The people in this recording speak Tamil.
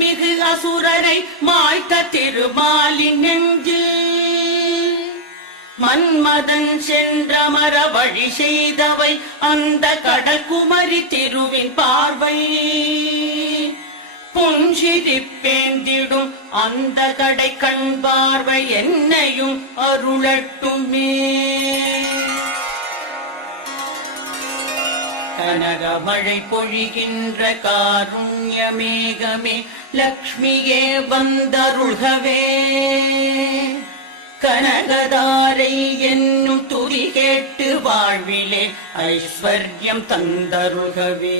மிகு அசுரரை மாய்த்த திருமாலின் நெஞ்சில் மன்மதன் சென்றமர வழி செய்தவை அந்த கடல் குமரி திருவின் பார்வை புஞ்சிரிப்பேந்திடும் அந்த கடை கண் பார்வை என்னையும் அருளட்டுமே. கனகமழை பொழிகின்ற காருண்ய மேகமே லக்ஷ்மியே வந்தருள்கவே கனகதாரை என்னும் துதி கேட்டு வாழ்விலே ஐஸ்வர்யம் தந்தருள்கவே.